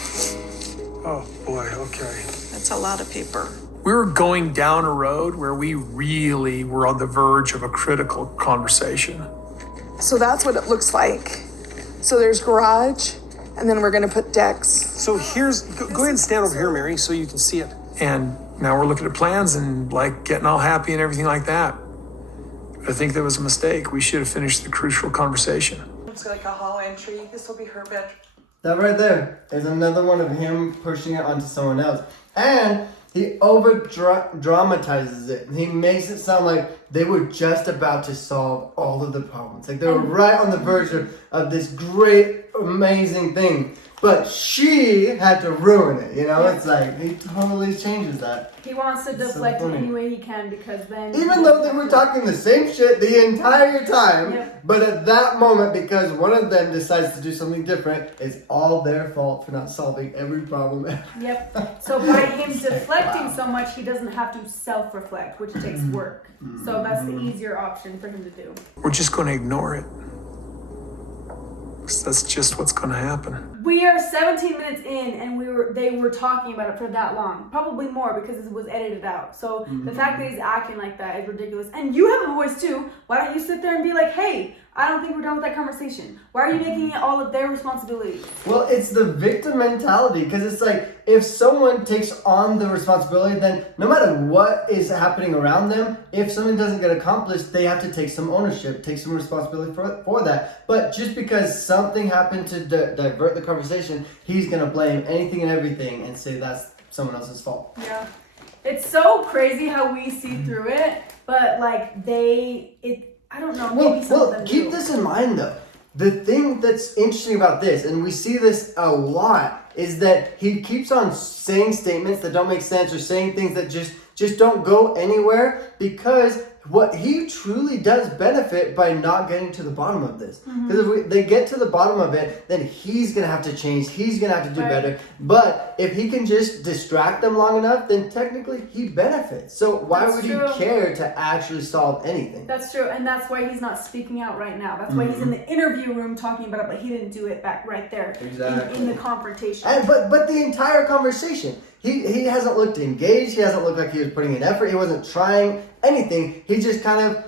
Oh boy, okay. That's a lot of paper. We were going down a road where we really were on the verge of a critical conversation. so that's what it looks like. So there's garage, and then we're gonna put decks. So go ahead and stand over here, Mary, so you can see it. And now we're looking at plans and like getting all happy and everything like that. I think that was a mistake. We should have finished the crucial conversation. It's like a hall entry. This will be her bedroom. That right there is another one of him pushing it onto someone else. And he dramatizes it. He makes it sound like they were just about to solve all of the problems. Like they were right on the verge of this great, amazing thing. But she had to ruin it, you know? It's like, he totally changes that. He wants to deflect so it any way he can, because then... Even though they were talking the same shit the entire time, Yep. but at that moment, because one of them decides to do something different, it's all their fault for not solving every problem ever. Yep. So by him deflecting so much, he doesn't have to self-reflect, which takes work. So that's the easier option for him to do. We're just going to ignore it. 'Cause that's just what's going to happen. We are 17 minutes in, and they were talking about it for that long. Probably more, because it was edited out. So the fact that he's acting like that is ridiculous. And you have a voice too. Why don't you sit there and be like, hey, I don't think we're done with that conversation. Why are you making it all of their responsibility? Well, it's the victim mentality, because it's like, if someone takes on the responsibility, then no matter what is happening around them, if something doesn't get accomplished, they have to take some ownership, take some responsibility for that. But just because something happened to divert the conversation, he's going to blame anything and everything and say that's someone else's fault. Yeah. It's so crazy how we see through it, but like I don't know, maybe some of them keep do. this in mind though. The thing that's interesting about this, and we see this a lot, is that he keeps on saying statements that don't make sense or saying things that just don't go anywhere, because what he truly does benefit by not getting to the bottom of this. Because if they get to the bottom of it, then he's going to have to change. He's going to have to do better. But if he can just distract them long enough, then technically he benefits. So why would he care to actually solve anything? That's true. And that's why he's not speaking out right now. That's why he's in the interview room talking about it, but he didn't do it back right there in the confrontation. But the entire conversation, he hasn't looked engaged. He hasn't looked like he was putting in effort. He wasn't trying anything. He just kind of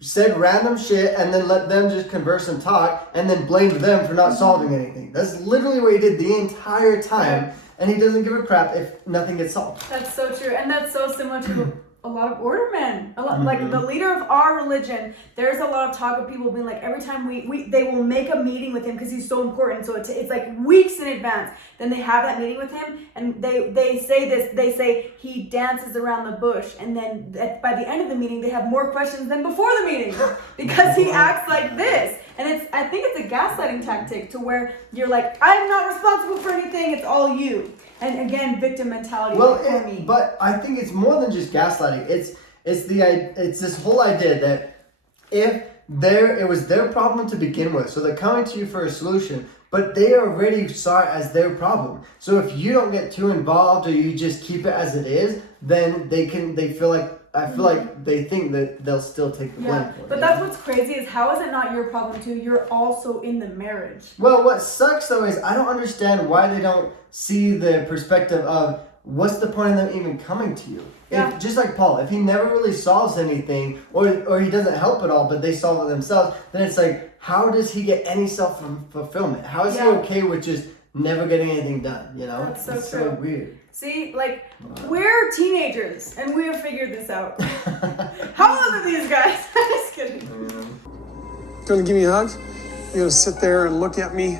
said random shit and then let them just converse and talk and then blamed them for not solving anything. That's literally what he did the entire time, and he doesn't give a crap if nothing gets solved. That's so true, and that's so similar to a lot of order men. Like the leader of our religion, there's a lot of talk of people being like, every time they will make a meeting with him because he's so important, so it's like weeks in advance. Then they have that meeting with him, and they say he dances around the bush, and then by the end of the meeting they have more questions than before the meeting because he acts like this. And I think it's a gaslighting tactic to where you're like, I'm not responsible for anything, it's all you. And again, victim mentality. But I think it's more than just gaslighting. It's this whole idea that if it was their problem to begin with, so they're coming to you for a solution, but they already saw it as their problem. So if you don't get too involved or you just keep it as it is, then they feel like they think that they'll still take the blame for it. But that's what's crazy is how is it not your problem too? You're also in the marriage. Well, what sucks though is I don't understand why they don't see the perspective of what's the point of them even coming to you? Yeah. If, just like Paul, if he never really solves anything or he doesn't help at all, but they solve it themselves, then it's like, how does he get any self-fulfillment? How is he okay with just never getting anything done, you know? That's so it's true. so weird. See, like, we're teenagers, and we have figured this out. How old are these guys? Just kidding. You gonna give me a hug? You gonna sit there and look at me?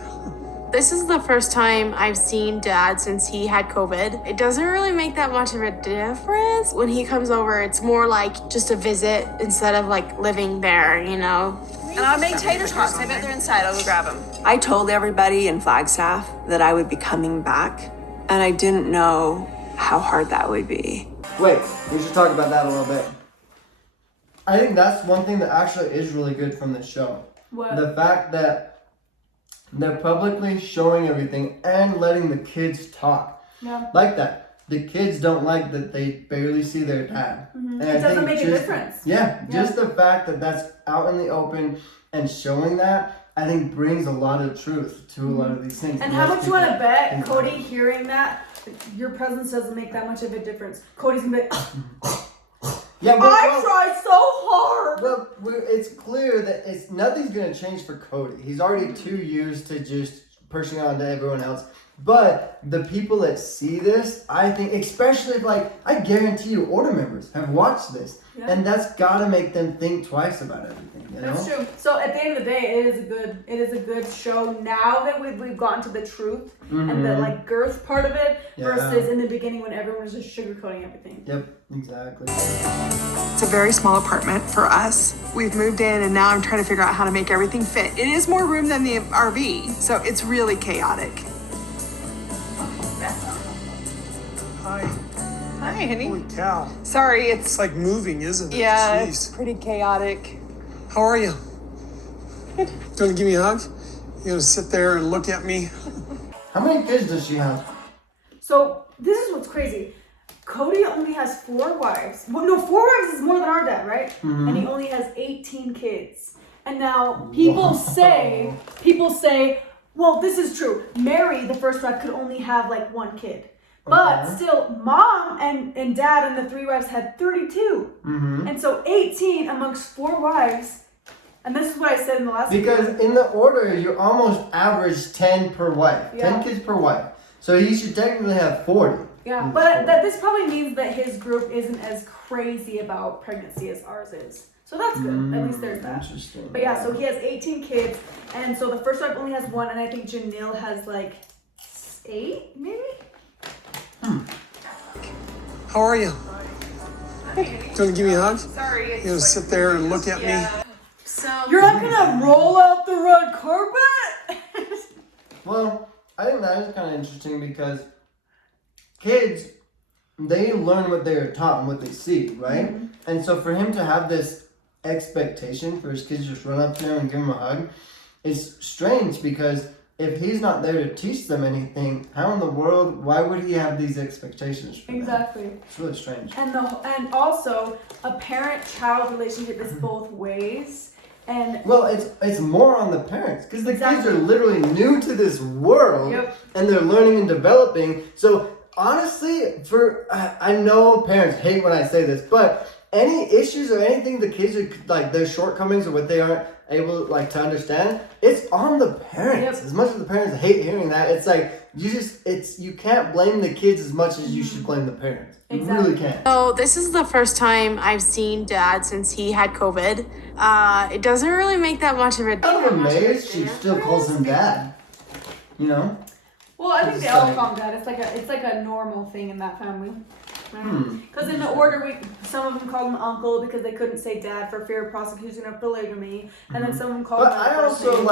This is the first time I've seen Dad since he had COVID. It doesn't really make that much of a difference. When he comes over, it's more like just a visit instead of like living there, you know? And I'll make tater tots. I bet they're inside. I'll go grab them. I told everybody in Flagstaff that I would be coming back, and I didn't know how hard that would be. Wait, we should talk about that a little bit. I think that's one thing that actually is really good from this show. What? The fact that they're publicly showing everything and letting the kids talk. Yeah. Like that. The kids don't like that they barely see their dad. Mm-hmm. And It doesn't make a difference. Yeah, just the fact that that's out in the open and showing that, I think brings a lot of truth to a lot of these things. And how much you want to bet Kody hearing that your presence doesn't make that much of a difference? Cody's gonna be yeah, I tried so hard. Well, it's clear that nothing's gonna change for Kody. He's already too used to just pushing on to everyone else. But the people that see this, I think, especially if, I guarantee you, order members have watched this, and that's gotta make them think twice about everything. You know? That's true. So at the end of the day, it is a good show now that we've gotten to the truth and the girth part of it versus in the beginning when everyone was just sugarcoating everything. Yep, exactly. It's a very small apartment for us. We've moved in and now I'm trying to figure out how to make everything fit. It is more room than the RV, so it's really chaotic. Hi. Hi, honey. Holy cow. Sorry, It's like moving, isn't it? yeah, Jeez. it's pretty chaotic. How are you? Good. You gonna give me a hug? You gonna sit there and look at me? How many kids does she have? So this is what's crazy. Kody only has 4 wives. Well, no, 4 wives is more than our dad, right? Mm-hmm. And he only has 18 kids. And now people say, well, this is true. Mary, the first wife, could only have 1 kid. But still, mom and dad and the 3 wives had 32. Mm-hmm. And so 18 amongst 4 wives. And this is what I said in the last Because video. in the order, you almost average 10 per wife. Yeah. 10 kids per wife. So he should technically have 40. Yeah, but this probably means that his group isn't as crazy about pregnancy as ours is. So that's good. At least there's that. Interesting. But yeah, so he has 18 kids. And so the first wife only has 1. And I think Janelle has 8, maybe? How are you? You gonna give me a hug? Sorry, You gonna sit there and look at me? So You're not gonna roll out the red carpet? Well, I think that is kind of interesting because kids they learn what they are taught and what they see, right? Mm-hmm. And so for him to have this expectation for his kids to just run up to him and give him a hug is strange, because if he's not there to teach them anything, how in the world, why would he have these expectations for Exactly. them? It's really strange. And also a parent-child relationship is both ways. And well, it's more on the parents, because the kids are literally new to this world, and they're learning and developing. So honestly, I know parents hate when I say this, but any issues or anything the kids are like, their shortcomings or what they aren't able to understand, it's on the parents. As much as the parents hate hearing that, it's like you can't blame the kids as much as you should blame the parents. You really can't. So this is the first time I've seen Dad since he had COVID. It doesn't really make that much of a difference. I'm amazed she still calls him Dad. You know? Well, I think they all call him Dad. It's like a normal thing in that family. Because in the order, some of them called him Uncle because they couldn't say Dad for fear of prosecution of polygamy, and then some of them called him. But I also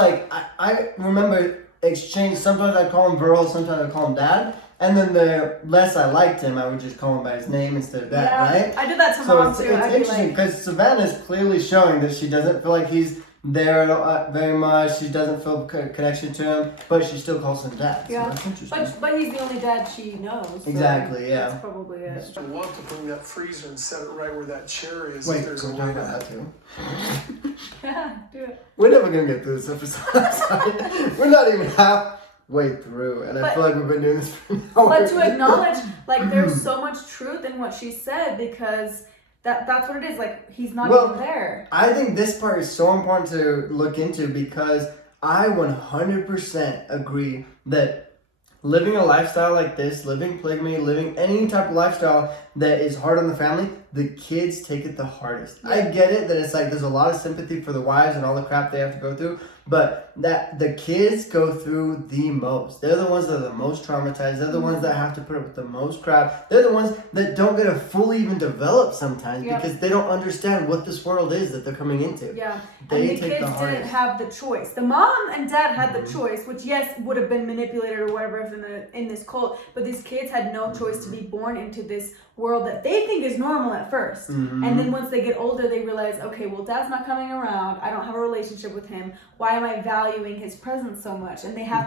I remember exchange. Sometimes I'd call him Verl, sometimes I'd call him Dad. And then the less I liked him, I would just call him by his name instead of Dad, right? I did that to so Mom too. It's interesting because Savannah's clearly showing that she doesn't feel like he's there very much. She doesn't feel connection to him, but she still calls him Dad. Yeah, so that's interesting. but he's the only dad she knows. So exactly. Yeah. That's probably it. I want to bring that freezer and set it right where that chair is. Wait, if there's can a we talk way about to. that too? Yeah, do it. We're never gonna get through this episode. We're not even halfway through, and I feel like we've been doing this for an hour. But to acknowledge, there's so much truth in what she said, because that's what it is. He's not even there. I think this part is so important to look into, because I 100% agree that living a lifestyle like this, living polygamy, living any type of lifestyle that is hard on the family, the kids take it the hardest. I get it that it's there's a lot of sympathy for the wives and all the crap they have to go through, but that the kids go through the most. They're the ones that are the most traumatized. They're the ones that have to put up with the most crap. They're the ones that don't get to fully even develop sometimes because they don't understand what this world is that they're coming into. Yeah, They and the take kids the hardest. didn't have the choice. The mom and dad had the choice, which yes would have been manipulated or whatever in this cult, but these kids had no choice to be born into this world that they think is normal at first. And then once they get older, they realize, okay, well, dad's not coming around. I don't have a relationship with him. Why am I valuing his presence so much? And they have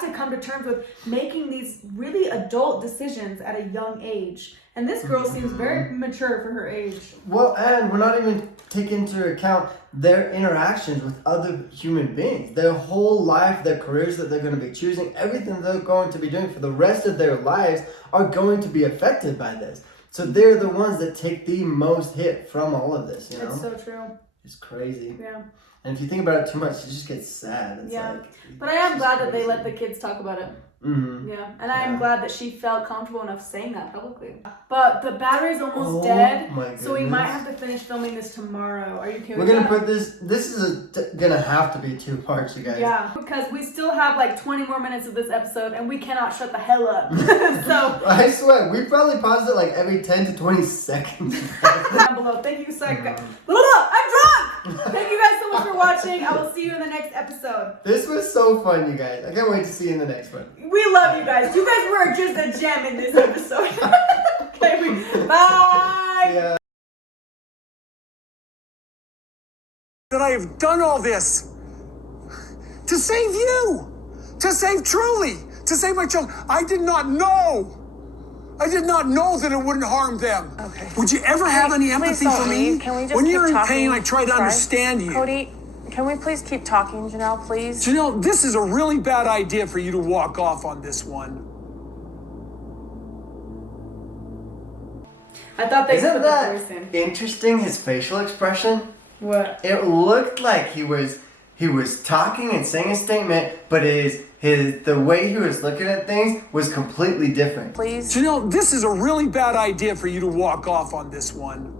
to come to terms with making these really adult decisions at a young age. And this girl seems very mature for her age. Well, and we're not even taking into account their interactions with other human beings. Their whole life, their careers that they're going to be choosing, everything they're going to be doing for the rest of their lives are going to be affected by this. So they're the ones that take the most hit from all of this, you know? It's so true. It's crazy. Yeah. And if you think about it too much, it just gets sad. It's But I am glad that they let the kids talk about it. Yeah, and I am glad that she felt comfortable enough saying that publicly. But the battery's almost dead, so we might have to finish filming this tomorrow. Are you okay with that? We're gonna put this is gonna have to be 2 parts, you guys. Yeah, because we still have 20 more minutes of this episode, and we cannot shut the hell up. So I swear, we probably paused it every 10 to 20 seconds. down below. Thank you, I'm drunk! Thank you guys so much for watching. I will see you in the next episode. This was so fun, you guys. I can't wait to see you in the next one. We love you guys. You guys were just a gem in this episode. Okay, bye! Yeah. That I have done all this to save you, to save Truly, to save my children. I did not know that it wouldn't harm them. Okay. Would you ever have any empathy for me? Can we just when keep you're in talking? pain, I try to understand you. Kody, can we please keep talking, Janelle, please? Janelle, this is a really bad idea for you to walk off on this one. I thought they Isn't put that the voice in. interesting, his facial expression? What? It looked like he was talking and saying a statement, but the way he was looking at things was completely different. Please? Janelle, this is a really bad idea for you to walk off on this one.